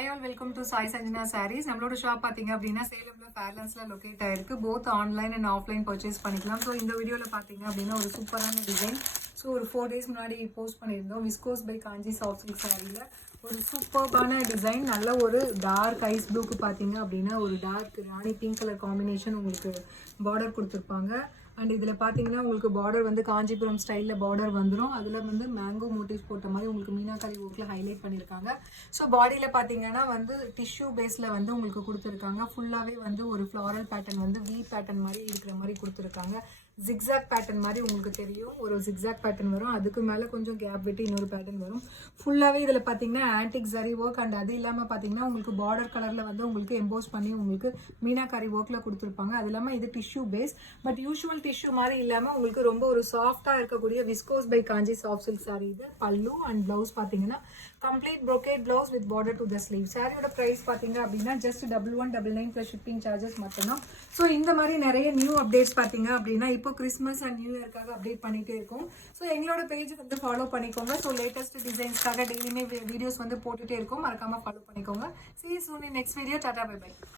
Hi all, welcome to Sai Sanjana Sarees. நம்மளோட shop பாத்தீங்க அப்படின்னா சேலம்ல ஃபேர்லாண்ட்ஸ்ல லொகேட் ஆயிருக்கு. Both online and offline purchase பண்ணிக்கலாம். ஸோ இந்த வீடியோல பாத்தீங்க அப்படின்னா ஒரு சூப்பரான டிசைன். ஸோ ஒரு 4 days முன்னாடி போஸ்ட் பண்ணியிருந்தோம். Viscose by Kanchi soft silk சாரியில ஒரு சூப்பர்பான டிசைன். நல்ல ஒரு டார்க் ஐஸ் ப்ளூக்கு பாத்தீங்க அப்படின்னா ஒரு டார்க் ராணி பிங்க் கலர் காம்பினேஷன் உங்களுக்கு பார்டர் கொடுத்துருப்பாங்க. அண்ட் இதில் பார்த்தீங்கன்னா உங்களுக்கு பார்டர் வந்து காஞ்சிபுரம் ஸ்டைலில் பார்டர் வந்துடும். அதில் வந்து மேங்கோ மோட்டிவ்ஸ் போட்ட மாதிரி உங்களுக்கு மீனாக்காரி ஒர்க்கில் ஹைலைட் பண்ணியிருக்காங்க. ஸோ பாடியில் பார்த்தீங்கன்னா வந்து டிஷ்யூ பேஸில் வந்து உங்களுக்கு கொடுத்துருக்காங்க. ஃபுல்லாகவே வந்து ஒரு ஃப்ளாரல் பேட்டர்ன் வந்து வி பேட்டர்ன் மாதிரி இருக்கிற மாதிரி கொடுத்துருக்காங்க. ஜிக்ஸாக் பேட்டர்ன் மாதிரி உங்களுக்கு தெரியும். ஒரு ஜிக்ஸாக் பேட்டர்ன் வரும். அதுக்கு மேலே கொஞ்சம் கேப் விட்டு இன்னொரு பேட்டர்ன் வரும். ஃபுல்லாகவே இதில் பார்த்தீங்கன்னா ஆன்டிக் ஜரி ஒர்க் அண்ட் அது இல்லாமல் பார்த்தீங்கன்னா உங்களுக்கு பார்டர் கலரில் வந்து உங்களுக்கு எம்போஸ் பண்ணி உங்களுக்கு மீனாக்காரி ஒர்க்கில் கொடுத்துருப்பாங்க. அது இல்லாமல் இது tissue base. But usual tissue மாதிரி இல்லாமல் உங்களுக்கு ரொம்ப ஒரு சாஃப்டாக இருக்கக்கூடிய viscose by Kanchi soft silk sari. இது பல்லு அண்ட் ப்ளவுஸ் பார்த்தீங்கன்னா complete brocade blouse with border to the sleeve. சாரியோட ப்ரைஸ் பார்த்தீங்க அப்படின்னா ஜஸ்ட் 1199 ப்ளஸ் ஷிப்பிங் சார்ஜஸ் மட்டும்தான். ஸோ இந்த மாதிரி நிறைய நியூ அப்டேட்ஸ் பார்த்தீங்க அப்படின்னா இப்போ கிறிஸ்மஸ் அண்ட் நியூ இயர்க்காக அப்டேட் பண்ணிட்டே இருக்கும். ஸோ எங்களோட பேஜ் வந்து ஃபாலோ பண்ணிக்கோங்க. ஸோ லேட்டஸ்ட் டிசைன்ஸ்க்காக டெய்லியுமே வீடியோஸ் வந்து போட்டுகிட்டே இருக்கும். மறக்காமல் ஃபாலோ பண்ணிக்கோங்க. See you soon in next video. Tata, bye bye.